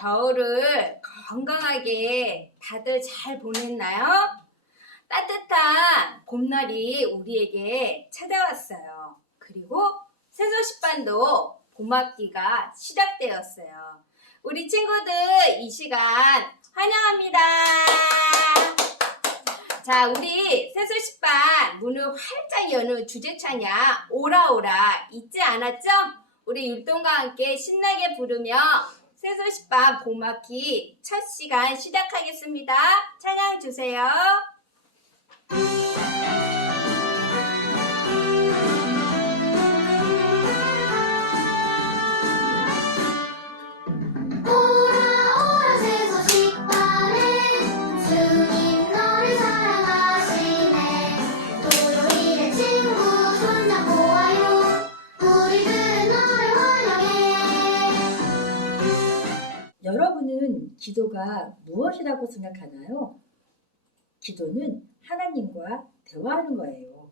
겨울을 건강하게 다들 잘 보냈나요? 따뜻한 봄날이 우리에게 찾아왔어요. 그리고 새소식반도 봄학기가 시작되었어요. 우리 친구들 이 시간 환영합니다. 자, 우리 새소식반 문을 활짝 여는 주제 찬양 오라오라 잊지 않았죠? 우리 율동과 함께 신나게 부르며 새소식반 봄학기 첫 시간 시작하겠습니다. 찬양 주세요. 여러분은 기도가 무엇이라고 생각하나요? 기도는 하나님과 대화하는 거예요.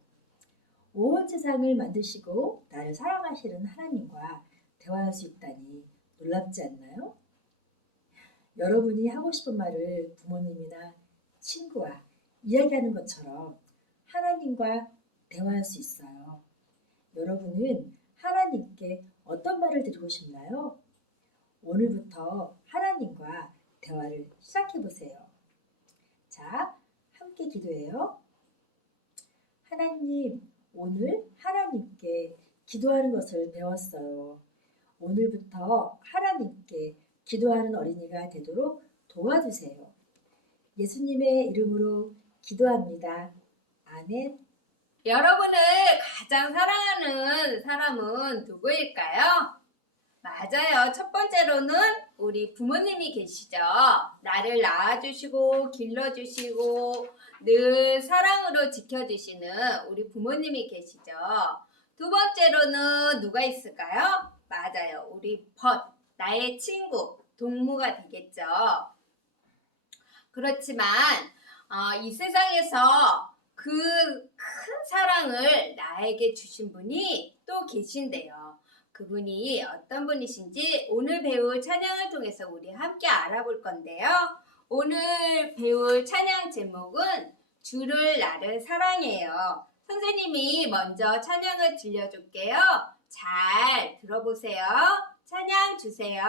온 세상을 만드시고 나를 사랑하시는 하나님과 대화할 수 있다니 놀랍지 않나요? 여러분이 하고 싶은 말을 부모님이나 친구와 이야기하는 것처럼 하나님과 대화할 수 있어요. 여러분은 하나님께 어떤 말을 드리고 싶나요? 오늘부터 하나님과 대화를 시작해 보세요. 자, 함께 기도해요. 하나님, 오늘 하나님께 기도하는 것을 배웠어요. 오늘부터 하나님께 기도하는 어린이가 되도록 도와주세요. 예수님의 이름으로 기도합니다. 아멘. 여러분을 가장 사랑하는 사람은 누구일까요? 맞아요. 첫 번째로는 우리 부모님이 계시죠. 나를 낳아주시고 길러주시고 늘 사랑으로 지켜주시는 우리 부모님이 계시죠. 두 번째로는 누가 있을까요? 맞아요. 우리 벗, 나의 친구, 동무가 되겠죠. 그렇지만 이 세상에서 그 큰 사랑을 나에게 주신 분이 또 계신데요. 그분이 어떤 분이신지 오늘 배울 찬양을 통해서 우리 함께 알아볼 건데요. 오늘 배울 찬양 제목은 주를 나를 사랑해요. 선생님이 먼저 찬양을 들려줄게요. 잘 들어보세요. 찬양 주세요.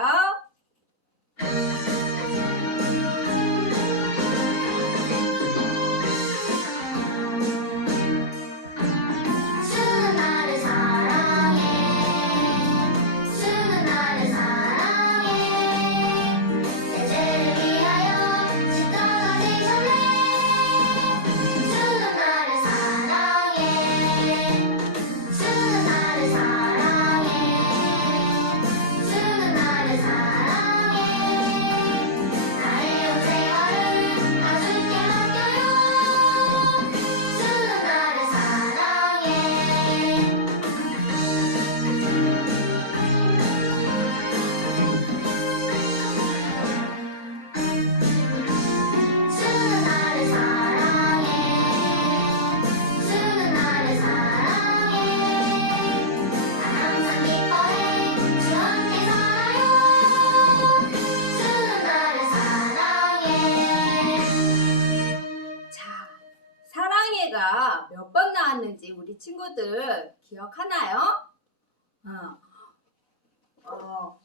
몇 번 나왔는지 우리 친구들 기억하나요?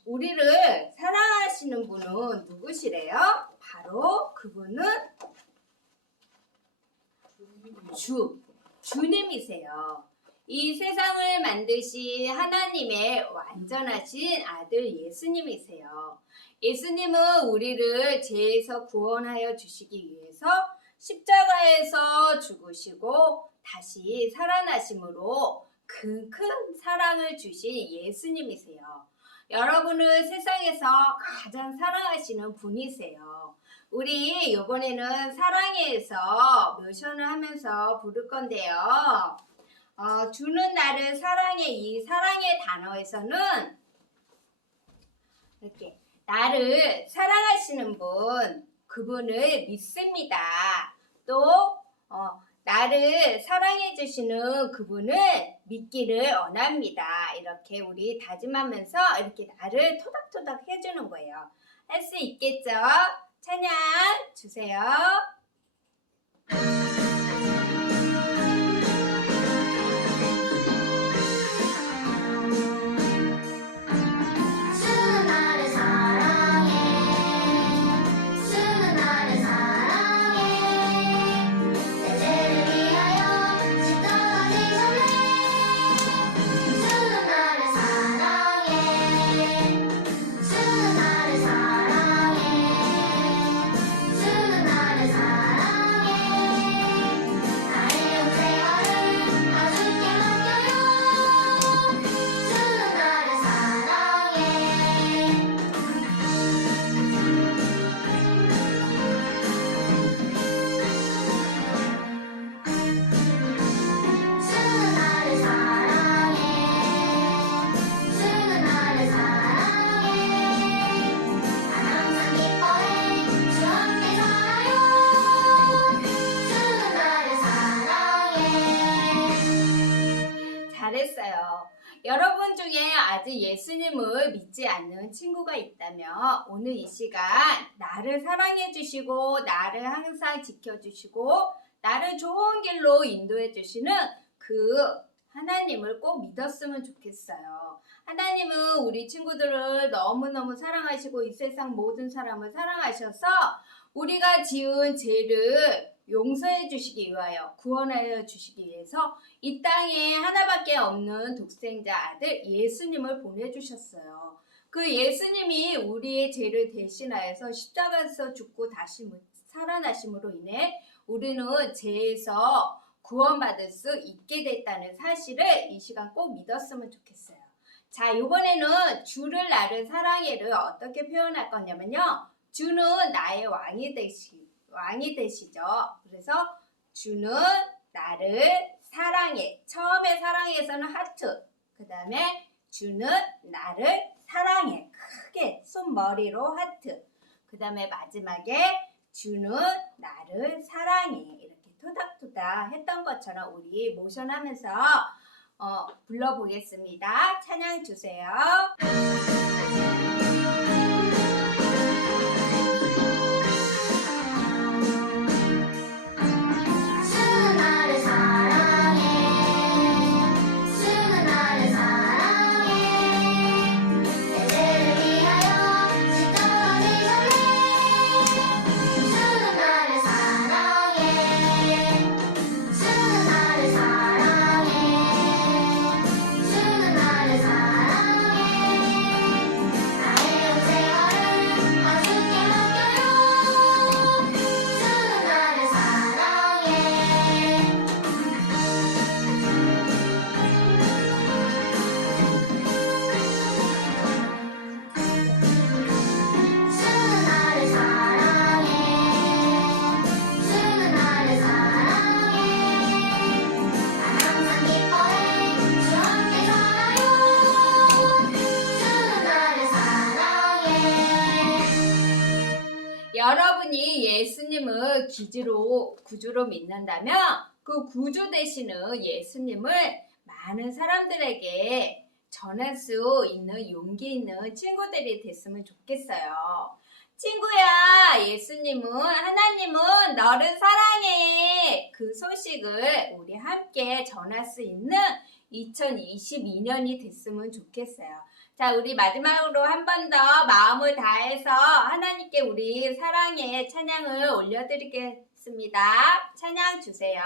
우리를 사랑하시는 분은 누구시래요? 바로 그분은 주님이세요. 이 세상을 만드신 하나님의 완전하신 아들 예수님이세요. 예수님은 우리를 죄에서 구원하여 주시기 위해서 십자가에서 죽으시고 다시 살아나심으로 큰 사랑을 주신 예수님이세요. 여러분을 세상에서 가장 사랑하시는 분이세요. 우리 이번에는 사랑해에서 묘션을 하면서 부를 건데요. 주는 나를 사랑해, 이 사랑의 단어에서는 이렇게 나를 사랑하시는 분, 그분을 믿습니다. 또 나를 사랑해 주시는 그분을 믿기를 원합니다. 이렇게 우리 다짐하면서 이렇게 나를 토닥토닥 해주는 거예요. 할 수 있겠죠? 찬양 주세요. 주는 나를 사랑해 주는 나를 사랑해 내 죄를 위하여 십자가지셨네 주는 나를 사랑해 주는 나를 사랑해 주는 나를 사랑해 나의 영생활을 다 주께 맡겨요 주는 나를 사랑해 주는 나를 사랑해 주는 나를 사랑해 난 항상 기뻐해 주 함께 살아요 주는 나를 사랑해 잘했어요. 여러분 중에 아직 예수님을 믿지 않는 친구가 있다면 오늘 이 시간 나를 사랑해 주시고 나를 항상 지켜주시고 나를 좋은 길로 인도해 주시는 그 하나님을 꼭 믿었으면 좋겠어요. 하나님은 우리 친구들을 너무너무 사랑하시고 이 세상 모든 사람을 사랑하셔서 우리가 지은 죄를 용서해 주시기 위하여 구원하여 주시기 위해서 이 땅에 하나밖에 없는 독생자 아들 예수님을 보내주셨어요. 그 예수님이 우리의 죄를 대신하여서 십자가에서 죽고 다시 살아나심으로 인해 우리는 죄에서 구원받을 수 있게 됐다는 사실을 이 시간 꼭 믿었으면 좋겠어요. 자, 이번에는 주를 나를 사랑해를 어떻게 표현할 거냐면요. 주는 나의 왕이 되시죠. 그래서 주는 나를 사랑해. 처음에 사랑해에서는 하트. 그 다음에 주는 나를 사랑해. 크게 손머리로 하트. 그 다음에 마지막에 주는 나를 사랑해. 이렇게 토닥토닥 했던 것처럼 우리 모션하면서 불러보겠습니다. 찬양 주세요. 주는 나를 사랑해 주는 나를 사랑해 내 죄를 위하여 십자가지셨네 주는 나를 사랑해 주는 나를 사랑해 주는 나를 사랑해 나의 영생활을 다 주께 맡겨요 주는 나를 사랑해 주는 나를 사랑해 주는 나를 사랑해 난 항상 기뻐해 주 함께 살아요 주는 나를 사랑해 여러분이 예수님을 구주로 믿는다면 그 구주 되시는 예수님을 많은 사람들에게 전할 수 있는 용기 있는 친구들이 됐으면 좋겠어요. 친구야, 예수님은, 하나님은 너를 사랑해. 그 소식을 우리 함께 전할 수 있는 2022년이 됐으면 좋겠어요. 자, 우리 마지막으로 한 번 더 마음을 다해서 하나님께 우리 사랑의 찬양을 올려드리겠습니다. 찬양 주세요.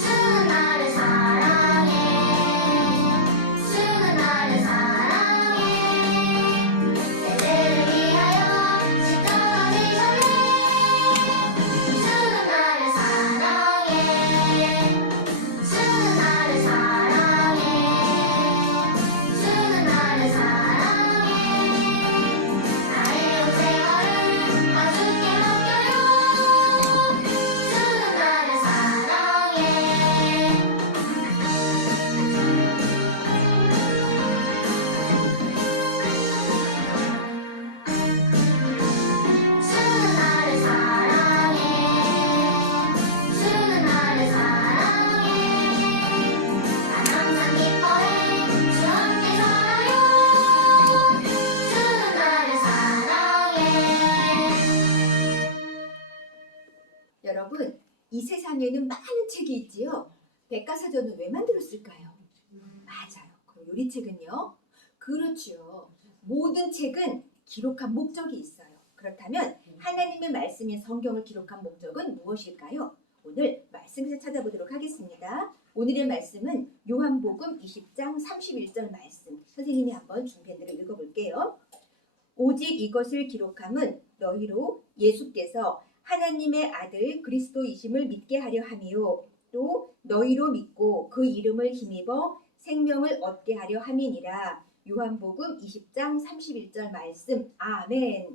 주는 나를 사랑해 주는 나를 사랑해 내 죄를 위하여 십자가지셨네 주는 나를 사랑해 주는 나를 사랑해 주는 나를 사랑해 여러분, 이 세상에는 많은 책이 있지요. 백과사전은 왜 만들었을까요? 맞아요. 그럼 요리책은요? 그렇죠. 모든 책은 기록한 목적이 있어요. 그렇다면 하나님의 말씀인 성경을 기록한 목적은 무엇일까요? 오늘 말씀에서 찾아보도록 하겠습니다. 오늘의 말씀은 요한복음 20장 31절 말씀. 선생님이 한번 준비한 대로 읽어볼게요. 오직 이것을 기록함은 너희로 예수께서 하나님의 아들 그리스도이심을 믿게 하려 함이요 또 너희로 믿고 그 이름을 힘입어 생명을 얻게 하려 함이니라. 요한복음 20장 31절 말씀. 아멘.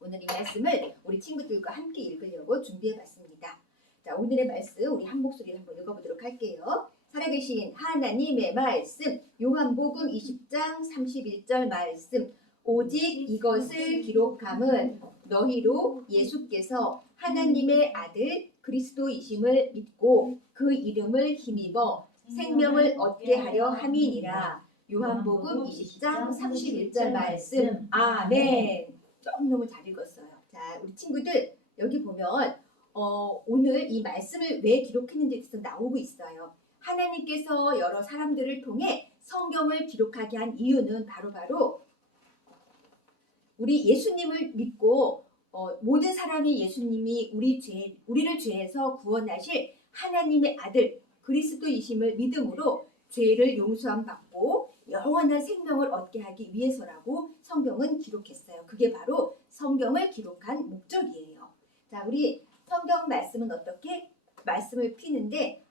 오늘 이 말씀을 우리 친구들과 함께 읽으려고 준비해봤습니다. 자, 오늘의 말씀 우리 한 목소리로 한번 읽어보도록 할게요. 살아계신 하나님의 말씀 요한복음 20장 31절 말씀. 오직 이것을 기록함은 너희로 예수께서 하나님의 아들 그리스도이심을 믿고 그 이름을 힘입어 생명을 얻게 하려 함이니라. 요한복음 20장 31절 말씀. 아멘. 너무너무 잘 읽었어요. 자, 우리 친구들 여기 보면 오늘 이 말씀을 왜 기록했는지에 대해서 나오고 있어요. 하나님께서 여러 사람들을 통해 성경을 기록하게 한 이유는 바로 우리 예수님을 믿고 모든 사람이 예수님이 우리를 죄에서 구원하실 하나님의 아들 그리스도이심을 믿음으로 죄를 용서함 받고 영원한 생명을 얻게 하기 위해서라고 성경은 기록했어요. 그게 바로 성경을 기록한 목적이에요. 자, 우리 성경 말씀은 어떻게 말씀을 피는데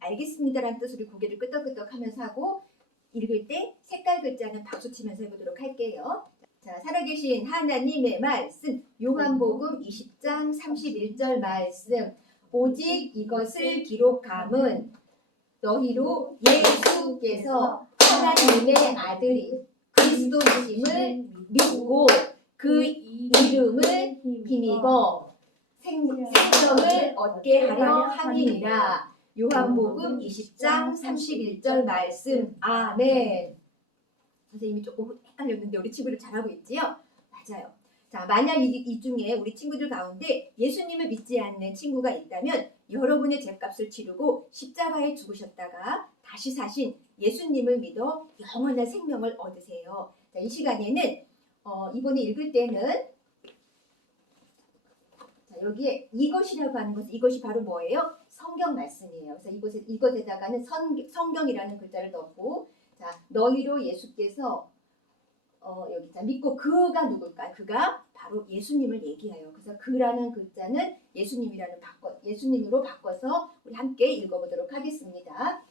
알겠습니다라는 뜻으로 고개를 끄덕끄덕 하면서 하고 읽을 때 색깔 글자는 박수 치면서 해보도록 할게요. 자, 살아계신 하나님의 말씀 요한복음 20장 31절 말씀. 오직 이것을 기록함은 너희로 예수께서 하나님의 아들이 그리스도이심을 믿고 그 이름을 힘입어 생명을 얻게 하려 함이니라. 요한복음 20장 31절 말씀. 아멘. 선생님이 조금 헷갈렸는데 우리 친구들 잘하고 있지요? 맞아요. 자, 만약 이 중에 우리 친구들 가운데 예수님을 믿지 않는 친구가 있다면 여러분의 죄값을 치르고 십자가에 죽으셨다가 다시 사신 예수님을 믿어 영원한 생명을 얻으세요. 자, 이 시간에는 이번에 읽을 때는 자, 여기에 이것이라고 하는 것은 이것이 바로 뭐예요? 성경 말씀이에요. 그래서 이것에다가는 성경이라는 글자를 넣고 자, 너희로 예수께서 여기 자 믿고 그가 누굴까? 그가 바로 예수님을 얘기해요. 그래서 그라는 글자는 예수님으로 바꿔서 우리 함께 읽어보도록 하겠습니다.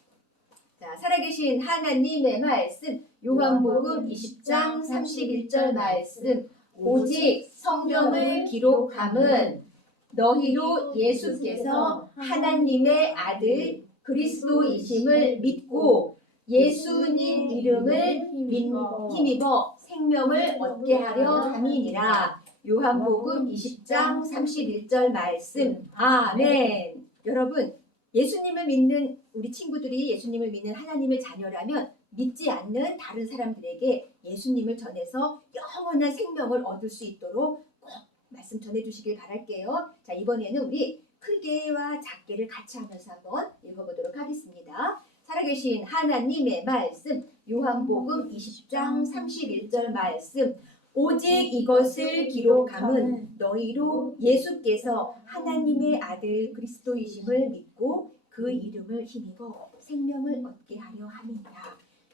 자, 살아계신 하나님의 말씀 요한복음 20장 31절 말씀. 오직 성경을 기록함은 너희로 예수께서 하나님의 아들 그리스도이심을 믿고 예수님 이름을 힘입어 생명을 얻게 하려 함이니라. 요한복음 20장 31절 말씀. 아멘. 여러분, 예수님을 믿는 우리 친구들이 예수님을 믿는 하나님의 자녀라면 믿지 않는 다른 사람들에게 예수님을 전해서 영원한 생명을 얻을 수 있도록 꼭 말씀 전해주시길 바랄게요. 자, 이번에는 우리 크게와 작게를 같이 하면서 한번 읽어보도록 하겠습니다. 살아계신 하나님의 말씀 요한복음 20장 31절 말씀. 오직 이것을 기록함은 너희로 예수께서 하나님의 아들 그리스도이심을 믿고 그 이름을 힘입어 생명을 얻게 하려 함이니라.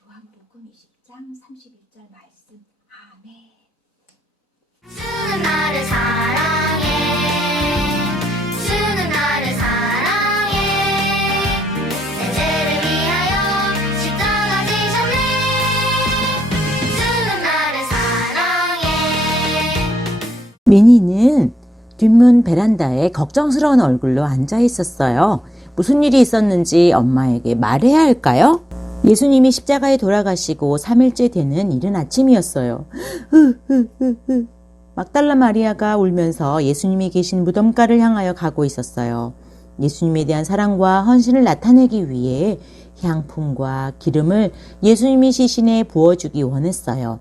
요한복음 20장 31절 말씀. 아멘. 주는 나를 사랑해 주는 나를 사랑해 내 죄를 위하여 십자가 지셨네 주는 나를 사랑해 미니는 뒷문 베란다에 걱정스러운 얼굴로 앉아 있었어요. 무슨 일이 있었는지 엄마에게 말해야 할까요? 예수님이 십자가에 돌아가시고 3일째 되는 이른 아침이었어요. 막달라 마리아가 울면서 예수님이 계신 무덤가를 향하여 가고 있었어요. 예수님에 대한 사랑과 헌신을 나타내기 위해 향품과 기름을 예수님이 시신에 부어주기 원했어요.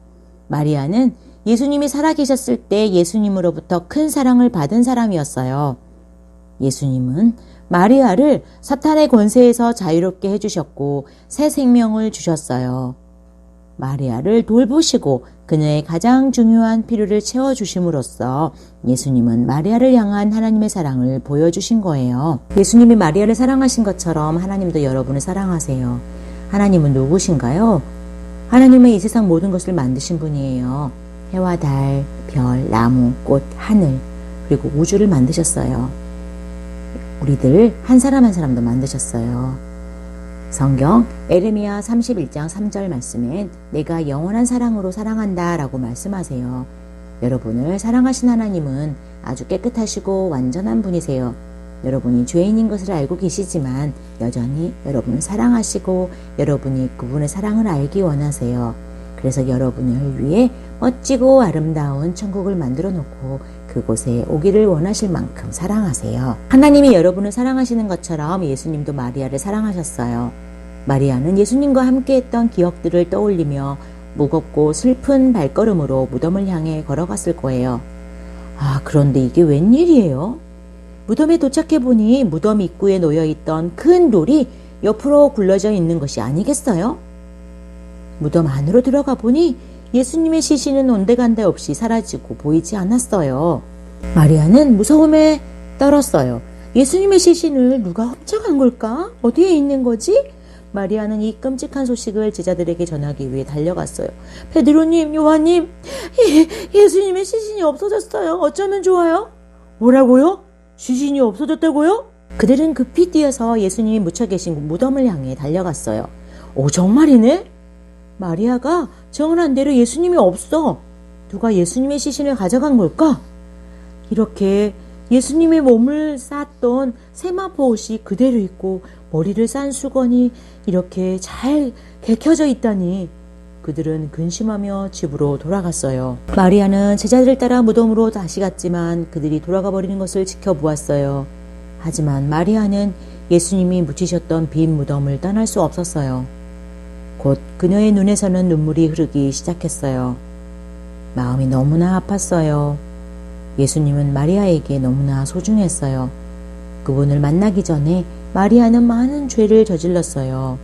마리아는 예수님이 살아계셨을 때 예수님으로부터 큰 사랑을 받은 사람이었어요. 예수님은 마리아를 사탄의 권세에서 자유롭게 해주셨고 새 생명을 주셨어요. 마리아를 돌보시고 그녀의 가장 중요한 필요를 채워주심으로써 예수님은 마리아를 향한 하나님의 사랑을 보여주신 거예요. 예수님이 마리아를 사랑하신 것처럼 하나님도 여러분을 사랑하세요. 하나님은 누구신가요? 하나님은 이 세상 모든 것을 만드신 분이에요. 해와 달, 별, 나무, 꽃, 하늘, 그리고 우주를 만드셨어요. 우리들 한 사람 한 사람도 만드셨어요. 성경 에레미야 31장 3절 말씀엔 내가 영원한 사랑으로 사랑한다 라고 말씀하세요. 여러분을 사랑하신 하나님은 아주 깨끗하시고 완전한 분이세요. 여러분이 죄인인 것을 알고 계시지만 여전히 여러분을 사랑하시고 여러분이 그분의 사랑을 알기 원하세요. 그래서 여러분을 위해 멋지고 아름다운 천국을 만들어 놓고 그곳에 오기를 원하실 만큼 사랑하세요. 하나님이 여러분을 사랑하시는 것처럼 예수님도 마리아를 사랑하셨어요. 마리아는 예수님과 함께했던 기억들을 떠올리며 무겁고 슬픈 발걸음으로 무덤을 향해 걸어갔을 거예요. 그런데 이게 웬일이에요? 무덤에 도착해보니 무덤 입구에 놓여있던 큰 돌이 옆으로 굴러져 있는 것이 아니겠어요? 무덤 안으로 들어가 보니 예수님의 시신은 온데간데 없이 사라지고 보이지 않았어요. 마리아는 무서움에 떨었어요. 예수님의 시신을 누가 훔쳐간 걸까? 어디에 있는 거지? 마리아는 이 끔찍한 소식을 제자들에게 전하기 위해 달려갔어요. 베드로님, 요한님, 예수님의 시신이 없어졌어요. 어쩌면 좋아요? 뭐라고요? 시신이 없어졌다고요? 그들은 급히 뛰어서 예수님이 묻혀 계신 무덤을 향해 달려갔어요. 정말이네? 마리아가 정한 대로 예수님이 없어. 누가 예수님의 시신을 가져간 걸까? 이렇게 예수님의 몸을 쌌던 세마포 옷이 그대로 있고 머리를 싼 수건이 이렇게 잘 개켜져 있다니 그들은 근심하며 집으로 돌아갔어요. 마리아는 제자들을 따라 무덤으로 다시 갔지만 그들이 돌아가 버리는 것을 지켜보았어요. 하지만 마리아는 예수님이 묻히셨던 빈 무덤을 떠날 수 없었어요. 곧 그녀의 눈에서는 눈물이 흐르기 시작했어요. 마음이 너무나 아팠어요. 예수님은 마리아에게 너무나 소중했어요. 그분을 만나기 전에 마리아는 많은 죄를 저질렀어요.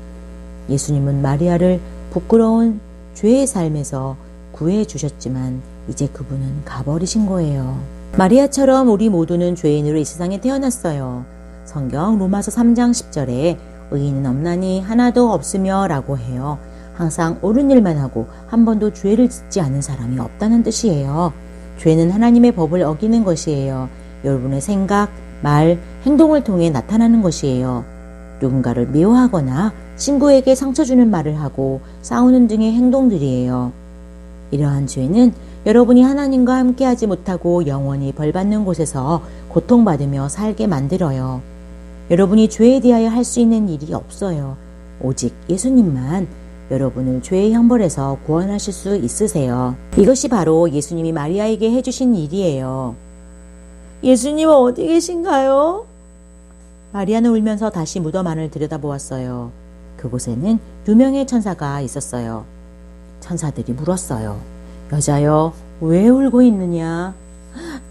예수님은 마리아를 부끄러운 죄의 삶에서 구해 주셨지만 이제 그분은 가버리신 거예요. 마리아처럼 우리 모두는 죄인으로 이 세상에 태어났어요. 성경 로마서 3장 10절에 의인은 없나니 하나도 없으며 라고 해요. 항상 옳은 일만 하고 한 번도 죄를 짓지 않은 사람이 없다는 뜻이에요. 죄는 하나님의 법을 어기는 것이에요. 여러분의 생각, 말, 행동을 통해 나타나는 것이에요. 누군가를 미워하거나 친구에게 상처 주는 말을 하고 싸우는 등의 행동들이에요. 이러한 죄는 여러분이 하나님과 함께하지 못하고 영원히 벌받는 곳에서 고통받으며 살게 만들어요. 여러분이 죄에 대하여 할 수 있는 일이 없어요. 오직 예수님만 여러분을 죄의 형벌에서 구원하실 수 있으세요. 이것이 바로 예수님이 마리아에게 해주신 일이에요. 예수님은 어디 계신가요? 마리아는 울면서 다시 무덤 안을 들여다보았어요. 그곳에는 두 명의 천사가 있었어요. 천사들이 물었어요. 여자여, 왜 울고 있느냐?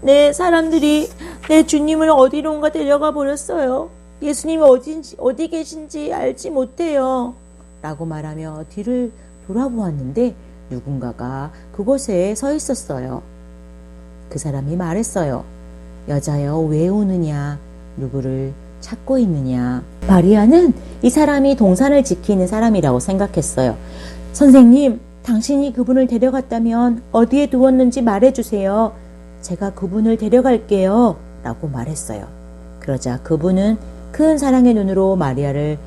네, 사람들이 내 주님을 어디론가 데려가 버렸어요. 예수님이 어디 계신지 알지 못해요. 라고 말하며 뒤를 돌아보았는데 누군가가 그곳에 서 있었어요. 그 사람이 말했어요. 여자여, 왜 우느냐? 누구를 찾고 있느냐? 마리아는 이 사람이 동산을 지키는 사람이라고 생각했어요. 선생님, 당신이 그분을 데려갔다면 어디에 두었는지 말해주세요. 제가 그분을 데려갈게요. 라고 말했어요. 그러자 그분은 큰 사랑의 눈으로 마리아를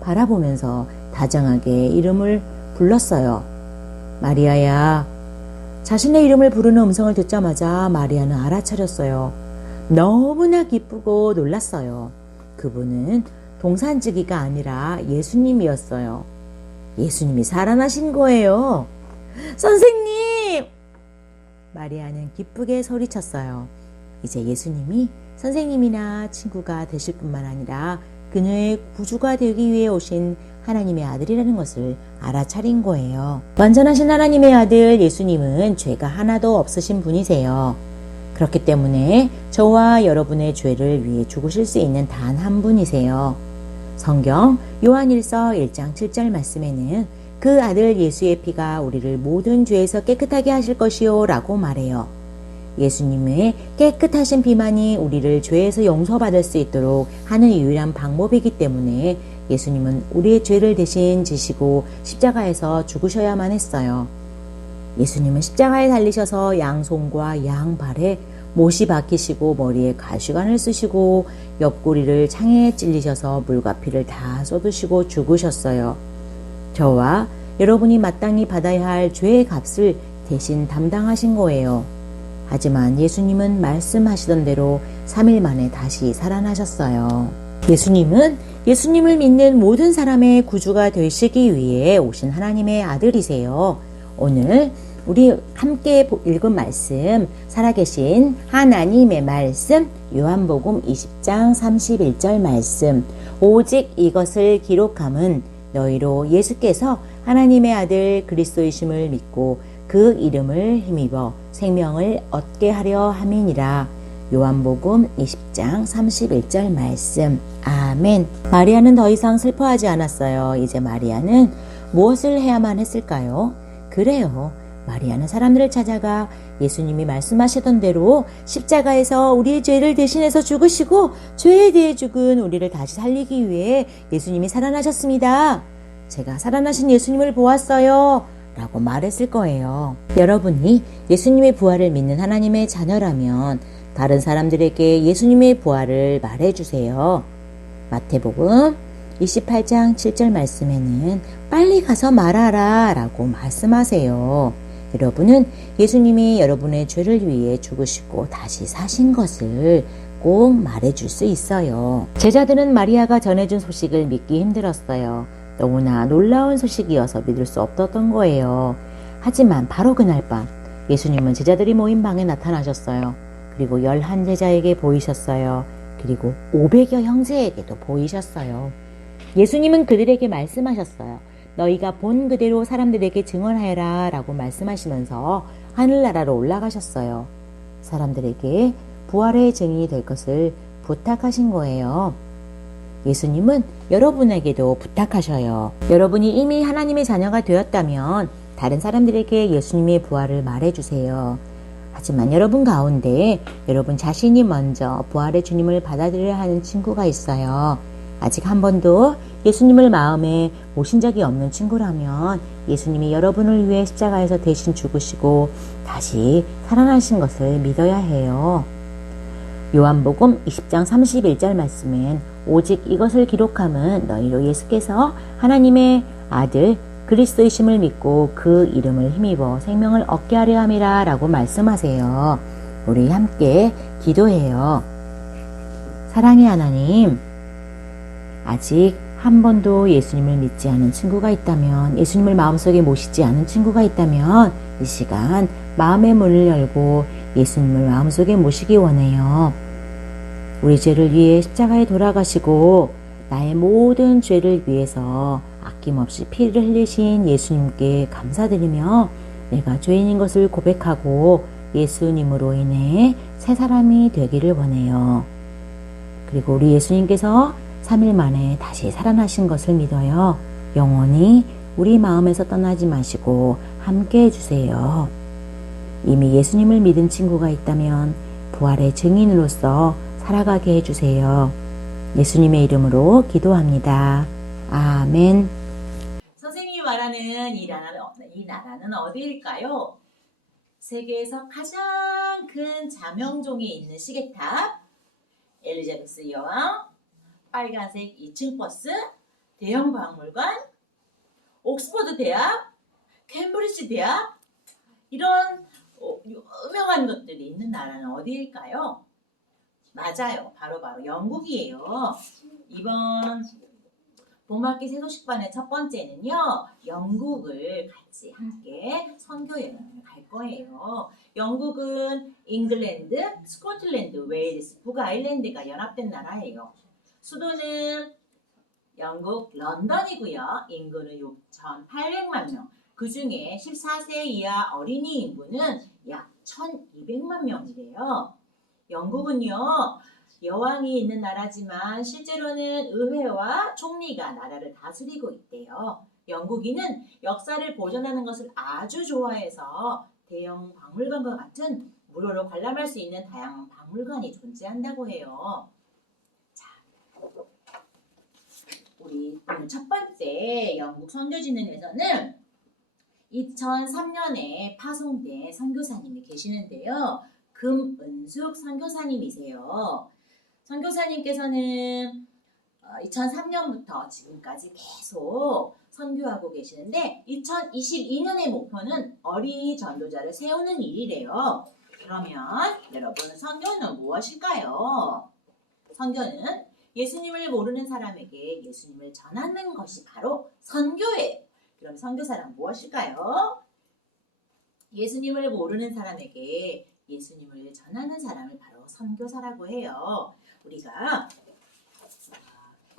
바라보면서 다정하게 이름을 불렀어요. 마리아야. 자신의 이름을 부르는 음성을 듣자마자 마리아는 알아차렸어요. 너무나 기쁘고 놀랐어요. 그분은 동산지기가 아니라 예수님이었어요. 예수님이 살아나신 거예요. 선생님! 마리아는 기쁘게 소리쳤어요. 이제 예수님이 선생님이나 친구가 되실 뿐만 아니라 그녀의 구주가 되기 위해 오신 하나님의 아들이라는 것을 알아차린 거예요. 완전하신 하나님의 아들 예수님은 죄가 하나도 없으신 분이세요. 그렇기 때문에 저와 여러분의 죄를 위해 죽으실 수 있는 단 한 분이세요. 성경 요한일서 1장 7절 말씀에는 그 아들 예수의 피가 우리를 모든 죄에서 깨끗하게 하실 것이요 라고 말해요. 예수님의 깨끗하신 피만이 우리를 죄에서 용서받을 수 있도록 하는 유일한 방법이기 때문에 예수님은 우리의 죄를 대신 지시고 십자가에서 죽으셔야만 했어요. 예수님은 십자가에 달리셔서 양손과 양발에 못이 박히시고 머리에 가시관을 쓰시고 옆구리를 창에 찔리셔서 물과 피를 다 쏟으시고 죽으셨어요. 저와 여러분이 마땅히 받아야 할 죄의 값을 대신 담당하신 거예요. 하지만 예수님은 말씀하시던 대로 3일 만에 다시 살아나셨어요. 예수님은 예수님을 믿는 모든 사람의 구주가 되시기 위해 오신 하나님의 아들이세요. 오늘 우리 함께 읽은 말씀, 살아계신 하나님의 말씀, 요한복음 20장 31절 말씀. 오직 이것을 기록함은 너희로 예수께서 하나님의 아들 그리스도이심을 믿고 그 이름을 힘입어 생명을 얻게 하려 함이니라. 요한복음 20장 31절 말씀. 아멘. 마리아는 더 이상 슬퍼하지 않았어요. 이제 마리아는 무엇을 해야만 했을까요? 그래요. 마리아는 사람들을 찾아가 예수님이 말씀하시던 대로 십자가에서 우리의 죄를 대신해서 죽으시고 죄에 대해 죽은 우리를 다시 살리기 위해 예수님이 살아나셨습니다. 제가 살아나신 예수님을 보았어요. 라고 말했을 거예요. 여러분이 예수님의 부활을 믿는 하나님의 자녀라면 다른 사람들에게 예수님의 부활을 말해주세요. 마태복음 28장 7절 말씀에는 빨리 가서 말하라 라고 말씀하세요. 여러분은 예수님이 여러분의 죄를 위해 죽으시고 다시 사신 것을 꼭 말해줄 수 있어요. 제자들은 마리아가 전해준 소식을 믿기 힘들었어요. 너무나 놀라운 소식이어서 믿을 수 없었던 거예요. 하지만 바로 그날 밤 예수님은 제자들이 모인 방에 나타나셨어요. 그리고 11제자에게 보이셨어요. 그리고 500여 형제에게도 보이셨어요. 예수님은 그들에게 말씀하셨어요. 너희가 본 그대로 사람들에게 증언하여라 라고 말씀하시면서 하늘나라로 올라가셨어요. 사람들에게 부활의 증인이 될 것을 부탁하신 거예요. 예수님은 여러분에게도 부탁하셔요. 여러분이 이미 하나님의 자녀가 되었다면 다른 사람들에게 예수님의 부활을 말해주세요. 하지만 여러분 가운데 여러분 자신이 먼저 부활의 주님을 받아들여야 하는 친구가 있어요. 아직 한 번도 예수님을 마음에 모신 적이 없는 친구라면 예수님이 여러분을 위해 십자가에서 대신 죽으시고 다시 살아나신 것을 믿어야 해요. 요한복음 20장 31절 말씀엔 오직 이것을 기록함은 너희로 예수께서 하나님의 아들 그리스도이심을 믿고 그 이름을 힘입어 생명을 얻게 하려 함이라 라고 말씀하세요. 우리 함께 기도해요. 사랑의 하나님, 아직 한 번도 예수님을 믿지 않은 친구가 있다면, 예수님을 마음속에 모시지 않은 친구가 있다면 이 시간 마음의 문을 열고 예수님을 마음속에 모시기 원해요. 우리 죄를 위해 십자가에 돌아가시고 나의 모든 죄를 위해서 아낌없이 피를 흘리신 예수님께 감사드리며 내가 죄인인 것을 고백하고 예수님으로 인해 새 사람이 되기를 원해요. 그리고 우리 예수님께서 3일 만에 다시 살아나신 것을 믿어요. 영원히 우리 마음에서 떠나지 마시고 함께 해주세요. 이미 예수님을 믿은 친구가 있다면 부활의 증인으로서 살아가게 해주세요. 예수님의 이름으로 기도합니다. 아멘. 선생님이 말하는 이 나라는 어디일까요? 세계에서 가장 큰 자명종이 있는 시계탑, 엘리자베스 여왕, 빨간색 2층 버스, 대형 박물관, 옥스퍼드 대학, 캠브리지 대학, 이런 유명한 것들이 있는 나라는 어디일까요? 맞아요. 바로 영국이에요. 이번 봄학기 새소식반의 첫 번째는요, 영국을 같이 함께 선교 여행을 갈 거예요. 영국은 잉글랜드, 스코틀랜드, 웨일스, 북아일랜드가 연합된 나라예요. 수도는 영국 런던이고요. 인구는 6,800만 명. 그 중에 14세 이하 어린이 인구는 약 1200만 명이래요. 영국은요, 여왕이 있는 나라지만 실제로는 의회와 총리가 나라를 다스리고 있대요. 영국인은 역사를 보존하는 것을 아주 좋아해서 대형 박물관과 같은 무료로 관람할 수 있는 다양한 박물관이 존재한다고 해요. 자, 우리 오늘 첫 번째 영국 선교지능에서는 2003년에 파송된 선교사님이 계시는데요. 금은숙 선교사님이세요. 선교사님께서는 2003년부터 지금까지 계속 선교하고 계시는데 2022년의 목표는 어린이 전도자를 세우는 일이래요. 그러면 여러분, 선교는 무엇일까요? 선교는 예수님을 모르는 사람에게 예수님을 전하는 것이 바로 선교예요. 그럼 선교사란 무엇일까요? 예수님을 모르는 사람에게 예수님을 전하는 사람을 바로 선교사라고 해요. 우리가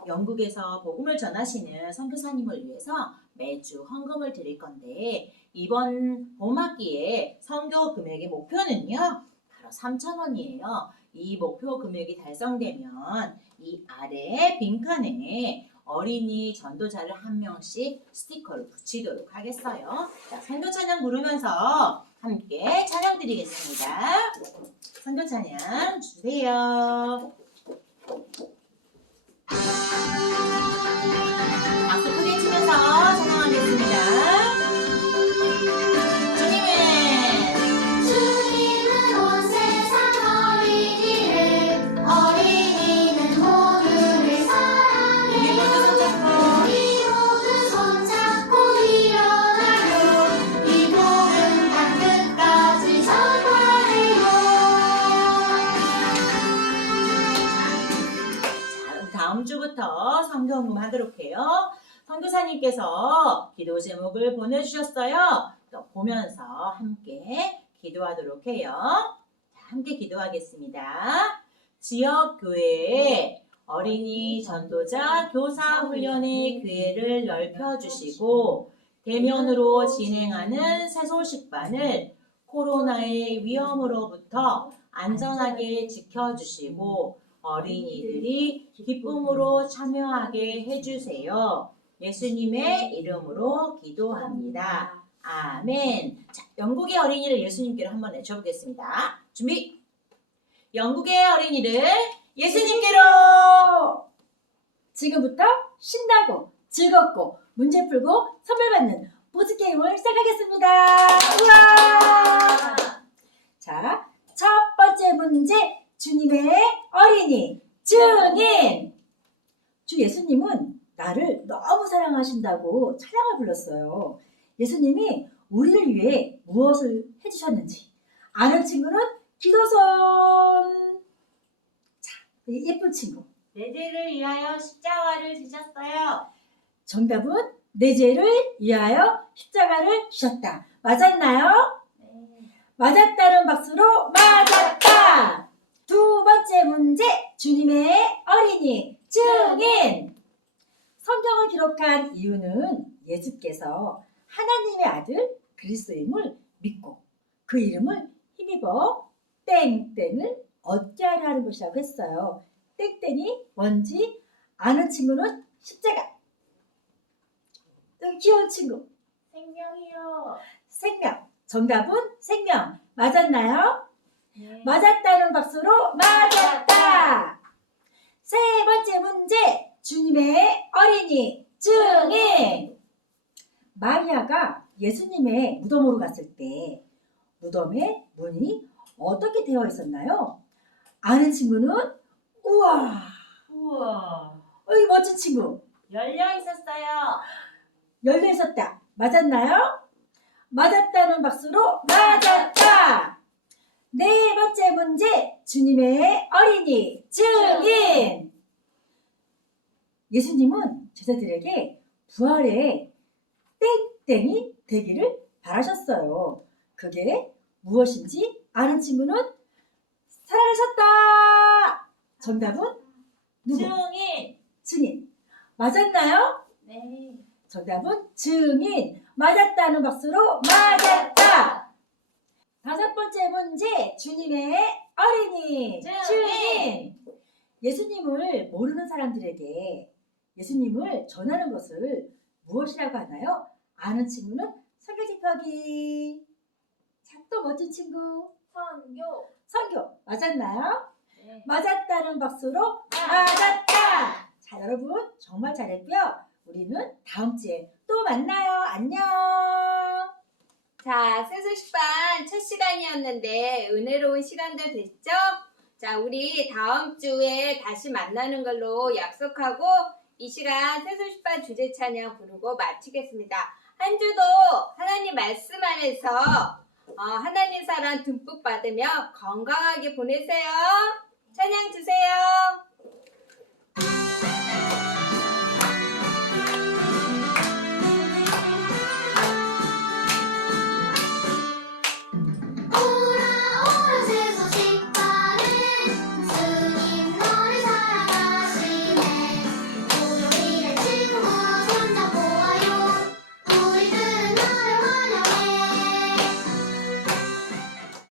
영국에서 복음을 전하시는 선교사님을 위해서 매주 헌금을 드릴 건데 이번 봄학기에 선교 금액의 목표는요, 바로 3,000원이에요. 이 목표 금액이 달성되면 이 아래 빈칸에 어린이 전도자를 한 명씩 스티커를 붙이도록 하겠어요. 자, 선교 찬양 부르면서 함께 찬양 드리겠습니다. 선교 찬양 주세요. 박수 크게 치면서 찬양하겠습니다. 주님은 온 세상 어린이는 모두를 사랑해. 우리 모두 손잡고 일어나요. 이 복음 땅 끝까지 전파해요. 자, 다음 주부터 성경음 하도록 해요. 선교사님께서 기도 제목을 보내주셨어요. 또 보면서 함께 기도하도록 해요. 자, 함께 기도하겠습니다. 지역 교회에 어린이 전도자 교사 훈련의 기회를 넓혀주시고 대면으로 진행하는 새소식반을 코로나의 위험으로부터 안전하게 지켜주시고 어린이들이 기쁨으로 참여하게 해주세요. 예수님의 이름으로 기도합니다. 아멘. 자, 영국의 어린이를 예수님께로 한번 외쳐보겠습니다. 준비. 영국의 어린이를 예수님께로. 지금부터 신나고 즐겁고 문제 풀고 선물 받는 보드게임을 시작하겠습니다. 우와! 자, 첫 번째 문제. 주님의 어린이 증인. 주 예수님은 나를 너무 사랑하신다고 찬양을 불렀어요. 예수님이 우리를 위해 무엇을 해주셨는지 아는 친구는 기도선. 자, 이 예쁜 친구. 내 죄를 위하여 십자가를 지셨어요. 정답은 내 죄를 위하여 십자가를 주셨다. 맞았나요? 네. 맞았다는 박수로 맞았다. 두 번째 문제. 주님의 어린이 증인. 성경을 기록한 이유는 예수께서 하나님의 아들 그리스도임을 믿고 그 이름을 힘입어 땡땡을 얻게 하라는 것이라고 했어요. 땡땡이 뭔지 아는 친구는 십자가. 여기 귀여운 친구. 생명이요. 생명. 정답은 생명. 맞았나요? 네. 맞았다는 박수로 맞았다. 세 번째 문제. 주님의 어린이 증인. 마리아가 예수님의 무덤으로 갔을 때 무덤의 문이 어떻게 되어 있었나요? 아는 친구는 우와. 우와. 이 멋진 친구. 열려 있었어요. 열려 있었다. 맞았나요? 맞았다는 박수로 맞았다. 네 번째 문제. 주님의 어린이 증인. 예수님은 제자들에게 부활의 땡땡이 되기를 바라셨어요. 그게 무엇인지 아는 친구는 살아나셨다. 정답은 누구? 증인. 증인. 맞았나요? 네. 정답은 증인. 맞았다는 박수로 맞았다. 다섯 첫 번째 문제, 주님의 어린이, 주님. 예수님을 모르는 사람들에게 예수님을 전하는 것을 무엇이라고 하나요? 아는 친구는 설교 짚어기. 자, 또 멋진 친구. 선교. 선교. 맞았나요? 네. 맞았다는 박수로 맞았다. 자, 여러분 정말 잘했고요. 우리는 다음 주에 또 만나요. 안녕. 자, 세수식반 첫 시간이었는데 은혜로운 시간들 됐죠? 자, 우리 다음 주에 다시 만나는 걸로 약속하고 이 시간 세수식반 주제 찬양 부르고 마치겠습니다. 한 주도 하나님 말씀 안에서 하나님 사랑 듬뿍 받으며 건강하게 보내세요. 찬양 주세요.